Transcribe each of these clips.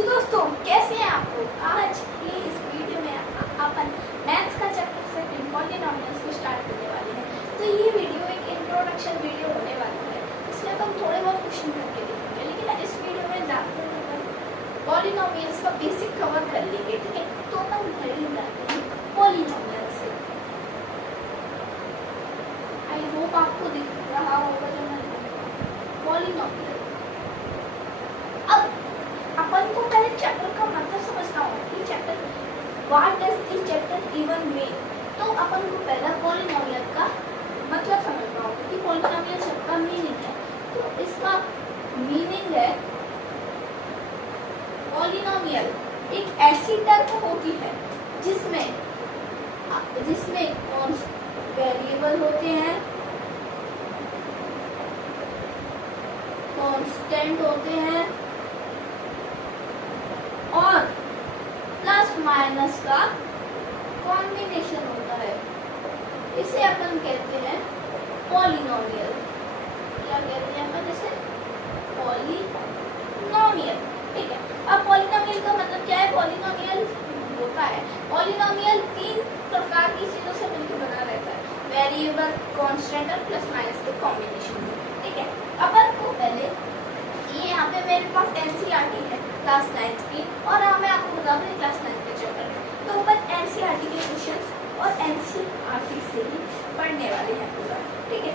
तो दोस्तों कैसे हैं आप लोग। आज की इस वीडियो में अपन मैथ्स का चैप्टर से पॉलिनोमियल्स को स्टार्ट करने वाले हैं। तो ये वीडियो एक इंट्रोडक्शन वीडियो होने वाली है। इसमें अपन थोड़े बहुत क्वेश्चन करके देखेंगे, लेकिन इस वीडियो में ज़्यादातर अपन पॉलिनोमियल्स का बेसिक कवर कर लेंगे। ठीक है, तो अपन घरेलू जाते हैं पॉलिनोमियल्स से। आई होप आपको दिख रहा होगा जो मैं पॉलिनोमियल। अब अपन को पहले चैप्टर का मतलब समझना होगा कि chapter what does this chapter even mean. तो अपन को पहला पॉलिनोमियल का मतलब समझना होगा कि पॉलिनोमियल शब्द का मीनिंग है। तो इसका मीनिंग है पॉलिनोमियल एक ऐसी टर्म होती है जिसमें वेरिएबल होते हैं, कांस्टेंट होते हैं और प्लस माइनस का कॉम्बिनेशन होता है। इसे अपन कहते हैं पॉलिनोमियल। क्या कहते हैं अपन इसे? पॉलिनोमियल। ठीक है, अब पॉलिनोमियल का मतलब क्या है? पॉलिनोमियल होता है, पॉलिनोमियल तीन प्रकार की चीजों से मिलकर बना रहता है, वेरिएबल, कांस्टेंट और प्लस माइनस के कॉम्बिनेशन। ठीक है, अपन को पहले ये यहाँ पे मेरे पास एनसीईआरटी है क्लास 9 की, और मैं आपको बता दूं क्लास 9 के चैप्टर में। तो अपन एनसीईआरटी के क्वेश्चंस और एनसीईआरटी से ही पढ़ने वाले हैं पूरा। ठीक है,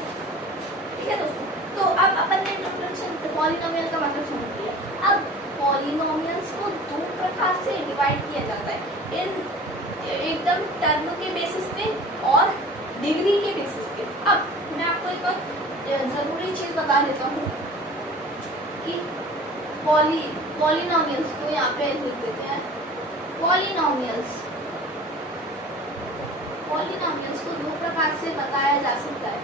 ठीक है दोस्तों। तो अब अपन ने इंट्रोडक्शन पॉलिनोमियल का मतलब समझ लिया। अब पॉलिनोमियल्स को दो प्रकार से डिवाइड किया जाता है, एकदम टर्म के बेसिस पे और डिग्री के बेसिस पे। अब मैं आपको एक और जरूरी चीज बता देता हूँ कि पॉलिनोमियल्स को यहाँ पे लिख देते हैं। पॉलिनोमियल्स को दो प्रकार से बताया जा सकता है,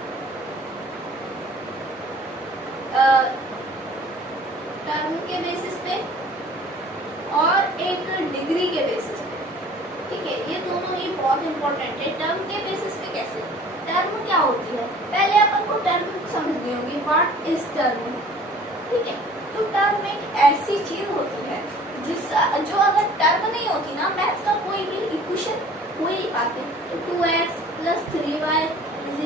टर्म के बेसिस पे और एक डिग्री के बेसिस पे। ठीक है, ये दोनों ही बहुत इंपॉर्टेंट है। टर्म के बेसिस पे कैसे? टर्म क्या होती है? पहले अपन को टर्म समझनी होगी। What is term? ठीक है, तो टर्म एक ऐसी चीज होती है जो अगर टर्म नहीं होती ना, मैथ्स का कोई भी इक्वेशन हो ही नहीं पाते। तो 2x + 3y =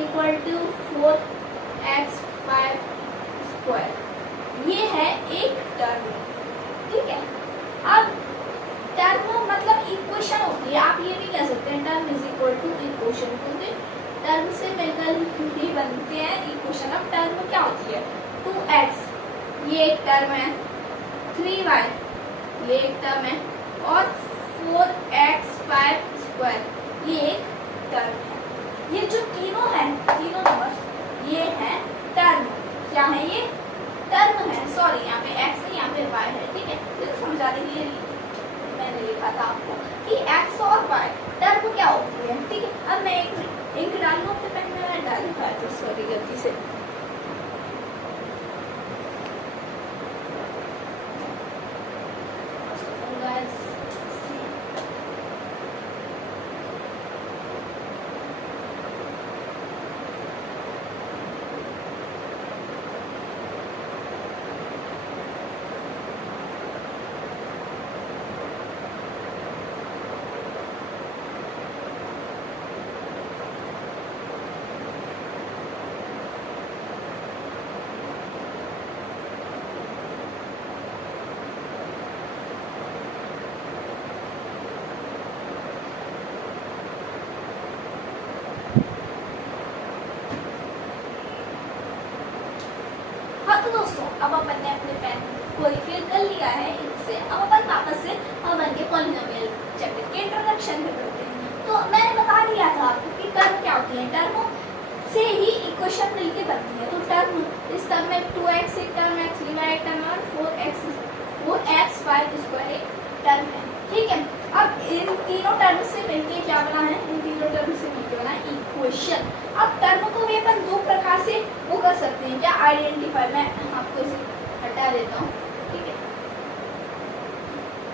4x5², ये है एक टर्म। ठीक है, अब टर्म मतलब इक्वेशन होती है। आप ये भी कह सकते हैं टर्म = इक्वेशन, क्योंकि टर्म से मिलकर ही बनते हैं इक्वेशन। अब टर्म क्या होती है? 2x ये एक टर्म है, 3y ये एक टर्म है और 4x5² ये एक टर्म है। ये जो तीनों है, तीनों नंबर ये है टर्म। क्या है ये? टर्म है। सॉरी, यहाँ पे x नहीं, यहाँ पे y है। ठीक है, तो समझाने के लिए मैंने लिखा था आपको कि x और y टर्म क्या होती है। ठीक है, अब मैं एक डालूंगा अपने पेन में, मैं डाल लिखा है, तो सॉरी गलती से। तो दोस्तों, अब अपन ने अपने पेन को रिफिल कर लिया है इससे। अब अपन वापस से अपन के पॉलिनोमियल चैप्टर के इंट्रोडक्शन में बढ़ते हैं। तो मैंने बता दिया था आपको कि टर्म क्या होती है। टर्म से ही इक्वेशन मिलके बनती है। तो टर्म, इस टर्म में 2x एक टर्म है, 3y एक टर्म है और 4x5² एक टर्म है। ठीक है, अब इन तीनों टर्म से मिलके क्या बना है? इन तीनों टर्म से मिलके बना है इक्वेशन। अब टर्म को भी अपन दो प्रकार से वो कर सकते हैं। क्या? आइडेंटिफाई। मैं आपको इसे हटा देता हूँ। ठीक है,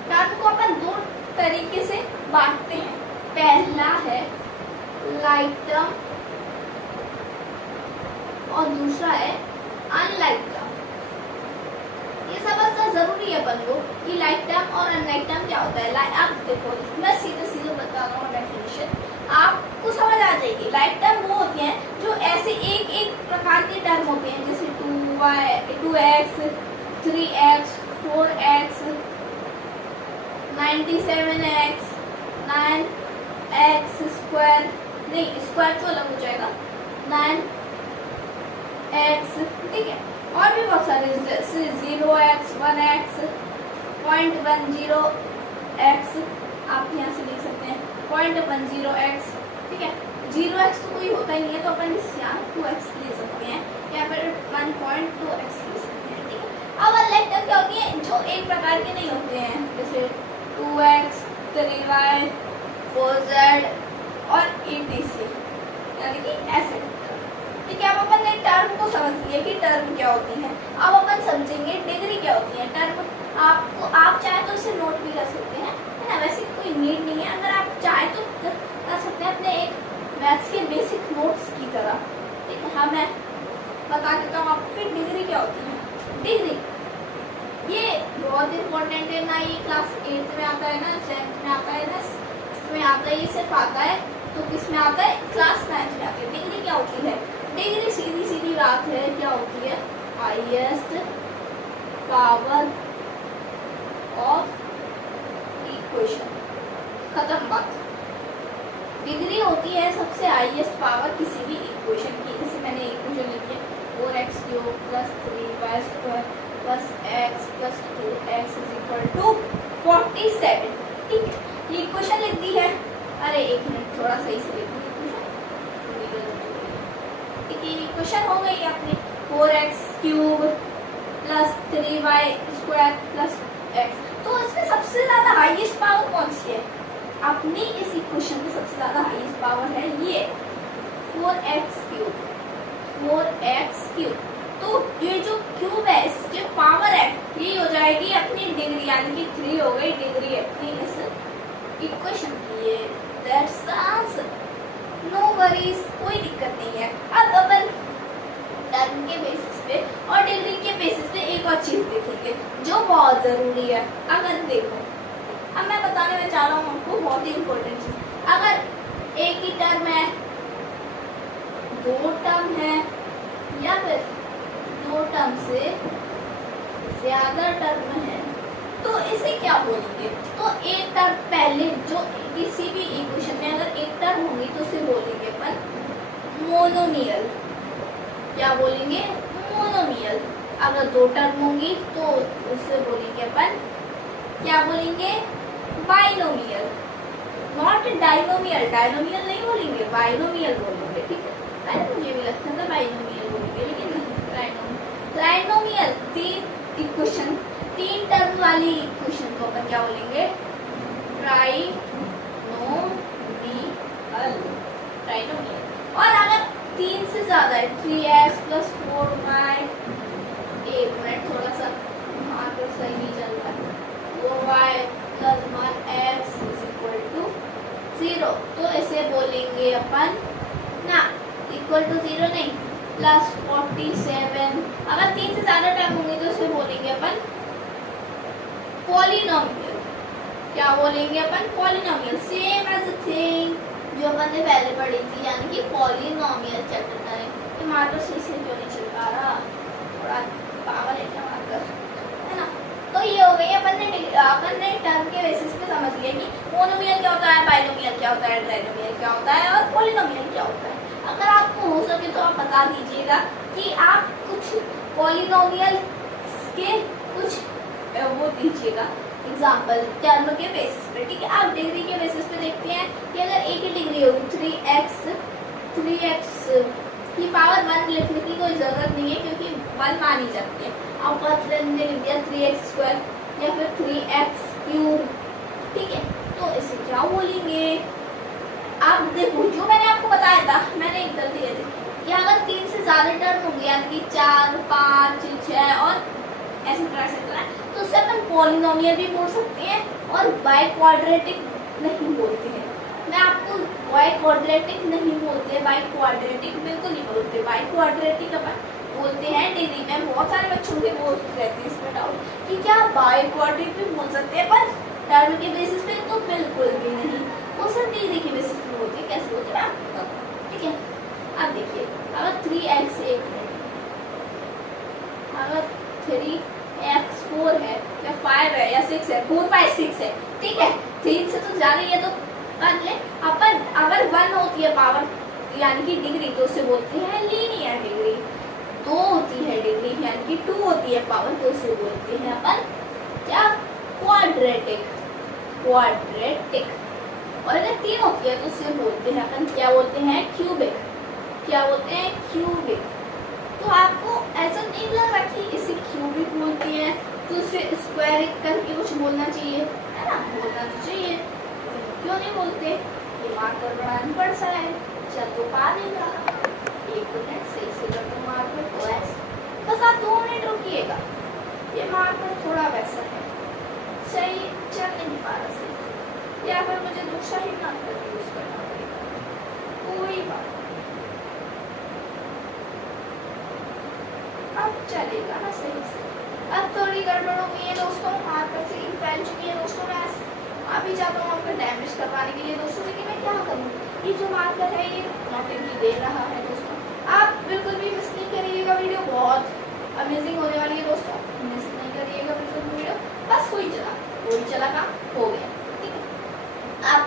टर्म को अपन दो तरीके से बांटते हैं। पहला है लाइक टर्म और दूसरा है अनलाइक टर्म। ये समझना जरूरी जरूरी है अपन को कि लाइक टर्म और अनलाइक टर्म क्या होता है। अब देखो मैं सीधे सीधे बता रहा हूँ डेफिनेशन, आपको समझ आ जाएगी। लाइक टर्म वो होते हैं जो ऐसे एक एक प्रकार के टर्म होते हैं, जैसे 2x 3x 4x 97x 9x square, नहीं स्क्वायर तो अलग हो जाएगा, 9x, ठीक है। और भी बहुत सारे जैसे 0x 1x 0.10x, आप यहाँ से लिख सकते हैं 0.10x, ठीक है। 0x तो कोई होता ही नहीं है, तो अपन इस यहाँ 2x ले सकते हैं या फिर 1.2x ले सकते हैं, ठीक है। अब अनलाइक टर्म क्या होती है, जो एक प्रकार के नहीं होते हैं, जैसे 2x 3y 4z और etc, यानी कि ऐसे, ठीक है। अब अपन ने टर्म को समझ लिया कि टर्म क्या होती है। अब अपन समझेंगे डिग्री क्या होती है। टर्म आपको, आप चाहे तो इसे नोट भी कर सकते हैं, है ना, वैसे कोई नीड नहीं है। अगर आप चाहे तो कर सकते हैं अपने एक मैथ्स के बेसिक नोट्स की तरह, ठीक है। हाँ, मैं बता देता हूँ आपको कि डिग्री क्या होती है। डिग्री ये बहुत इंपॉर्टेंट है ना, ये क्लास 8 में आता है ना, 7th में आता है ना, इसमें आता है, ये सिर्फ आता है तो किस में आता है, क्लास 9th में आता है। डिग्री क्या होती है, डिग्री सीधी सीधी बात है, क्या होती है, हाईएस्ट पावर ऑफ इक्वेशन, खत्म बात। डिग्री होती है सबसे हाईएस्ट पावर किसी भी इक्वेशन की। जैसे मैंने इक्वेशन लिखी है 4x³ + 3y² + x + 2x = 47, ठीक है। ये इक्वेशन लिख दी है। अरे एक मिनट, थोड़ा सही से लिखूँ इक्वेशन, ठीक है। इक्वेशन हो गई अपनी 4x³ + 3y² + x। तो इसमें सबसे ज्यादा हाईएस्ट पावर कौन सी है, अपनी इस इक्वेशन में सबसे ज्यादा हाईएस्ट पावर है ये 4x³। तो ये जो क्यूब है, इसकी पावर है, ये हो जाएगी अपनी डिग्री, यानी कि 3 हो गई डिग्री अपनी इस इक्वेशन की। ये that's the answer, no worries, कोई दिक्कत नहीं है। अब अपन टर्म के बेसिस पे और डिग्री के बेसिस पे एक और चीज देखेंगे जो बहुत जरूरी है। अगर देखो, अब मैं बताने में चाह रहा हूँ आपको बहुत ही इम्पोर्टेंट चीज। अगर एक ही टर्म है, 2 टर्म है, या फिर 2 टर्म से ज्यादा टर्म है, तो इसे क्या बोलेंगे। तो एक टर्म पहले, जो किसी भी इक्वेशन में अगर एक टर्म होगी तो उसे बोलेंगे अपन मोनोमियल। क्या बोलेंगे, मोनोमियल। अगर 2 टर्म होंगी तो उसे बोलेंगे अपन, क्या बोलेंगे, बाइनोमियल, नॉट डाइनोमियल। डाइनोमियल नहीं बोलेंगे, बाइनोमियल बोलेंगे, ठीक है। पहले मुझे भी लगता था बाइनोमियल बोलेंगे, लेकिन नहीं, ट्राइनोमियल। 3 इक्वेशन, 3 टर्म वाली इक्वेशन को अपन क्या बोलेंगे, ट्राइनोमियल। और अगर 3 से ज्यादा है, 3x + 4y, एक मिनट थोड़ा सा वहाँ पर सही नहीं चल रहा है, 4y + 1x = 0, तो इसे बोलेंगे अपन ना, =0 नहीं, +47। अगर 3 से ज्यादा टर्म होंगे तो इसे बोलेंगे अपन पॉलिनोमियल। क्या बोलेंगे अपन, पॉलिनोमियल। सेम एज थिंग जो अपन ने पहले पढ़ी थी, यानी कि पॉलिनोमियल चैप्टर का है। ये मार्कर सही से क्यों नहीं चल पा रहा, थोड़ा पावर है क्या मार्कर, है ना। तो ये हो गई अपन ने टर्म के बेसिस पे समझ लिया कि मोनोमियल क्या होता है, बाइनोमियल क्या होता है, ट्राइनोमियल क्या होता है और पॉलिनोमियल क्या होता है। अगर आपको हो सके तो आप बता दीजिएगा कि आप कुछ पॉलिनोमियल के कुछ वो दीजिएगा एग्जाम्पल टर्म के बेसिस पे, ठीक है। आप डिग्री के बेसिस पे देखते हैं कि अगर एक ही डिग्री होगी 3x की पावर 1 लिखने की कोई जरूरत नहीं है, क्योंकि 1 मानी जाती है। आप ने लिख दिया 3x² या फिर 3x³, ठीक है। तो इसे क्या बोलेंगे, आप देखो जो मैंने आपको बताया था, मैंने एक गलती की थी कि अगर 3 से ज्यादा टर्म होंगे, यानी कि 4 5 6 और ऐसे तरह, तो उसे अपन पॉलिनोमियल भी बोल सकते हैं और बाई क्वाड्रेटिक नहीं बोलते हैं। मैं आपको बाई क्वाड्रेटिक नहीं बोलते, बाई क्वाड्रेटिक बिल्कुल नहीं बोलते। बाई क्वाड्रेटिक अपन बोलते हैं डिग्री में। बहुत सारे बच्चों के वो रहते हैं इसमें डाउट कि क्या बाय क्वाड्रेटिक भी बोल सकते हैं, पर टर्म के बेसिस पे तो बिल्कुल भी नहीं, वो सिर्फ डिग्री के बेसिस पे होती है। कैसे होती है मैं आपको बताता हूँ, ठीक है। अब देखिए, अगर 3x एक है, अगर 3x 4 है या 5 है या 6 है, 4 5 6 है, ठीक है, 3 से तो ज्यादा ही है तो कर ले। अपन अगर 1 होती है पावर यानी कि डिग्री तो उसे बोलते हैं लीनियर डिग्री। 2 होती है डिग्री यानी कि 2 होती है पावर तो उसे बोलते हैं अपन क्या, क्वाड्रेटिक। क्वाड्रेटिक। और अगर 3 होती है तो उसे बोलते हैं अपन क्या बोलते हैं, क्यूबिक। क्या बोलते हैं, क्यूबिक। तो आपको ऐसा नहीं लग रहा कि इसे क्यूबिक बोलती है तो उसे स्क्वायर करके कुछ बोलना चाहिए, है ना, बोलना तो चाहिए, क्यों नहीं बोलते। ये मार्कर बड़ा अनपढ़ सा है, चल तो पा देगा। 1 मिनट सही से कर दो मार्कर को ऐसे, बस आप 2 मिनट रुकिएगा। ये मार्कर थोड़ा वैसा है, सही चल नहीं पा रहा सही से, या फिर मुझे दूसरा ही मार्कर यूज करना पड़ेगा, कोई बात नहीं, अब चलेगा ना सही से। अब थोड़ी गड़बड़ हो गई है दोस्तों, मार्कर से फैल चुकी है दोस्तों। मैं अभी जाता हूँ आपका डैमेज करवाने के लिए दोस्तों, लेकिन मैं क्या करूँ, ये जो मार्कर है ये नोटिंग दे रहा है दोस्तों। आप बिल्कुल भी मिस नहीं करिएगा, वीडियो बहुत अमेजिंग होने वाली है दोस्तों, मिस नहीं करिएगा बिल्कुल वीडियो। बस कोई चला काम हो गया, ठीक है। आप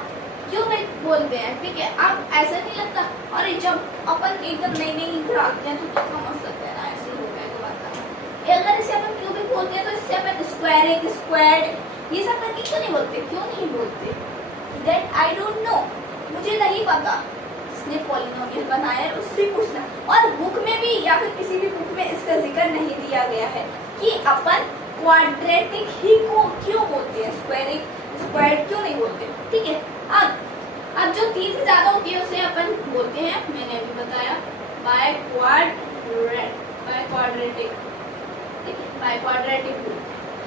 क्यों नहीं बोलते हैं, ठीक है, आप ऐसा नहीं लगता। और जब अपन एकदम नई पढ़ाते हैं तो कितना मस्त लगता है ना, ऐसे हो गया तो बात। अगर इसे अपन क्यूबिक बोलते हैं तो इससे अपन स्क्वायर स्क्वायर्ड ये सब करके क्यों नहीं बोलते, क्यों नहीं बोलते, दैट आई डोंट नो, मुझे नहीं पता। जिसने पॉलिनोमियल बनाया है उससे पूछना। और बुक में भी या फिर किसी भी बुक में इसका जिक्र नहीं दिया गया है कि अपन क्वाड्रेटिक ही को क्यों बोलते हैं, स्क्वायर्ड क्यों नहीं बोलते, ठीक है। अब जो 3 से ज्यादा होती है उसे अपन बोलते हैं, मैंने अभी बताया, बाय क्वाड्रेटिक, ठीक है, बाय क्वाड्रेटिक।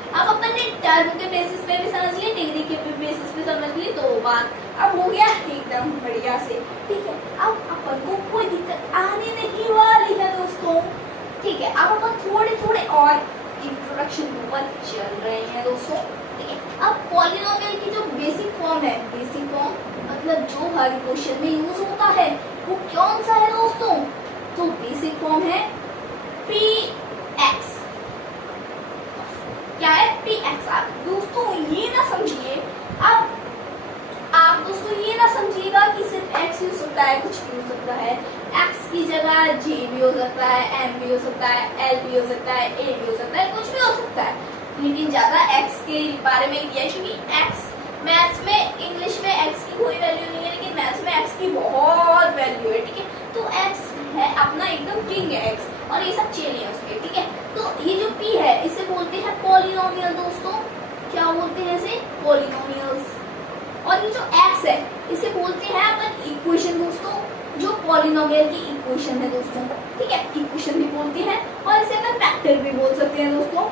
अब अपन ने टर्म के बेसिस पे भी समझ लिया, डिग्री के बेसिस पे समझ ली, तो बात अब हो गया एकदम बढ़िया से, ठीक है। अब अपन को कोई दिक्कत आने नहीं वाली है दोस्तों, ठीक है। अब अपन थोड़े और इंट्रोडक्शन ऊपर चल रहे हैं दोस्तों, ठीक है। अब पॉलिनोमियल की जो बेसिक फॉर्म है, बेसिक फॉर्म मतलब जो हर क्वेश्चन में यूज होता है वो कौन सा है दोस्तों, तो बेसिक फॉर्म है px। क्या है px। आप दोस्तों ये ना समझिए, अब आप दोस्तों ये ना समझिएगा कि सिर्फ x यूज होता है, कुछ भी हो सकता है। x की जगह j भी हो सकता है, m भी हो सकता है, l भी हो सकता है, a भी हो सकता है, कुछ भी हो सकता है। लेकिन ज्यादा x के बारे में दिया है क्योंकि x मैथ्स में, इंग्लिश में x की कोई वैल्यू नहीं है, लेकिन मैथ्स में x की बहुत वैल्यू है, ठीक है। तो x है अपना एकदम किंग है x, और ये सब चेले हैं उसके, ठीक है। तो ये जो p है इसे बोलते हैं पॉलिनोमियल दोस्तों। क्या बोलते हैं इसे, पॉलिनोमियल्स। और ये जो x है इसे बोलते हैं अपन इक्वेशन दोस्तों, जो पॉलिनोमियल की इक्वेशन है दोस्तों, ठीक है, इक्वेशन भी बोलते हैं। और इसे अपन फैक्टर भी बोल सकते हैं दोस्तों,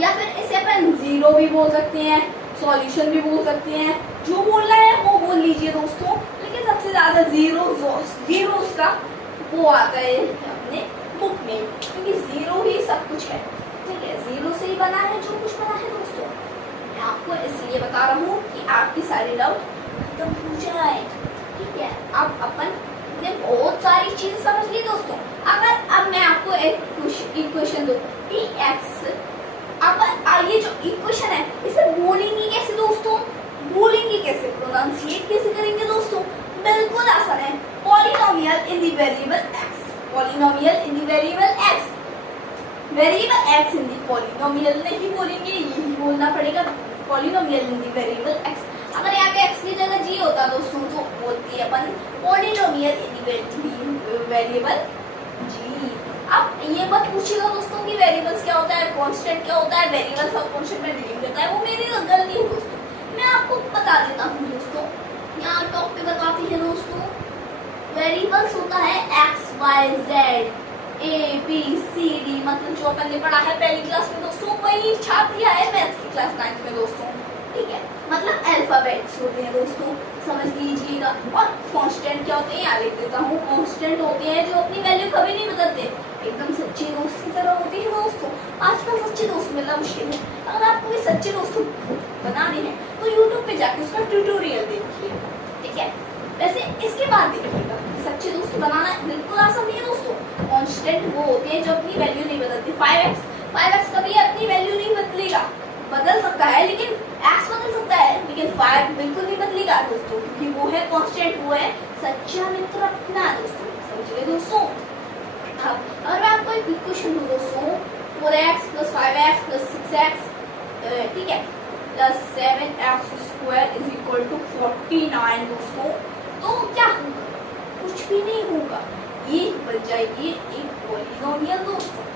या फिर इसे अपन जीरो भी बोल सकते हैं, सॉल्यूशन भी बोल सकते हैं, जो बोलना है वो बोल लीजिए दोस्तों। लेकिन सबसे ज्यादा जीरो उसका वो आता है अपने बुक में, क्योंकि जीरो ही सब कुछ है, ठीक है, जीरो से ही बना है जो कुछ बना है दोस्तों। मैं आपको इसलिए बता रहा हूँ कि आपकी सारी डाउट खत्म हो जाए, ठीक है। अब अपन ने बहुत सारी चीजें समझ ली दोस्तों। अगर अब मैं आपको एक इक्वेशन दूं px, अब ये जो इक्वेशन है इसे बोलेंगे कैसे दोस्तों, बोलेंगे कैसे, प्रोनाउंसिएट कैसे करेंगे दोस्तों, बिल्कुल आसान है, polynomial in the variable x, polynomial in the variable x, variable x in the polynomial नहीं बोलेंगे, यही बोलना पड़ेगा, polynomial in the variable x। अगर यहाँ पे x की जगह g होता दोस्तों तो बोलती है अपन polynomial in the variable g। अब ये मत पूछिएगा दोस्तों कि वेरिएबल्स क्या होता है, कांस्टेंट क्या होता है, वेरिएबल्स और कांस्टेंट में डीलिंग करता है, वो मेरी गलती है दोस्तों। मैं आपको बता देता हूँ दोस्तों, यहाँ टॉप पे बताती है दोस्तों, वेरिएबल्स होता है x y z a b c d, मतलब जो अपन ने पढ़ा है पहली क्लास में दोस्तों, वही छाप दिया है मैथ्स की क्लास 9 में दोस्तों, ठीक है। मतलब अल्फाबेट्स होते हैं दोस्तों, समझ लीजिएगा। और कांस्टेंट क्या होते हैं, यहाँ लिख देता हूँ। कांस्टेंट होते हैं जो अपनी वैल्यू कभी नहीं बदलते, एकदम सच्चे दोस्त की तरह होते हैं दोस्तों। आजकल सच्चे दोस्त मिलना मुश्किल है। अगर आपको भी सच्चे दोस्त बनाने हैं तो यूट्यूब पे जाके उसका ट्यूटोरियल देखिए, ठीक है। वैसे इसके बाद देखिएगा, सच्चे दोस्त बनाना बिल्कुल आसान नहीं है दोस्तों। कांस्टेंट वो होते हैं जो अपनी वैल्यू नहीं बदलते। 5x कभी अपनी वैल्यू नहीं बदलेगा, बदल सकता है लेकिन x बदल सकता है, लेकिन 5 बिल्कुल नहीं बदलेगा दोस्तों, क्योंकि वो है कांस्टेंट, वो है सच्चा मित्र अपना दोस्तों। समझ गए दोस्तों। अगर मैं आपको एक क्वेश्चन दूं दोस्तों, 4x + 5x + 6x, ठीक है, प्लस 7x² = 49 दोस्तों, तो क्या होगा? कुछ भी नहीं होगा, ये बन जाएगी एक पॉलिनोमियल दोस्तों।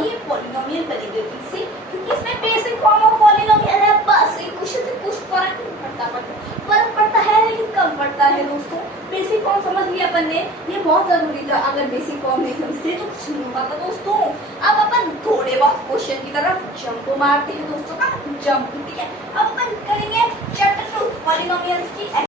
ये पॉलिनोमियल बनेगी किससे? क्योंकि इसमें बेसिक फॉर्म ऑफ पॉलिनोमियल है। बस एक क्वेश्चन से कुछ फर्क नहीं पड़ता, फर्क पड़ता है लेकिन कम पड़ता है दोस्तों। बेसिक फॉर्म समझ लिया अपन ने, ये बहुत जरूरी था। अगर बेसिक फॉर्म नहीं समझते तो कुछ नहीं होगा दोस्तों। अब अपन थोड़े बहुत क्वेश्चन की तरफ जंप मारते हैं दोस्तों का जंप, ठीक है। अब अपन करेंगे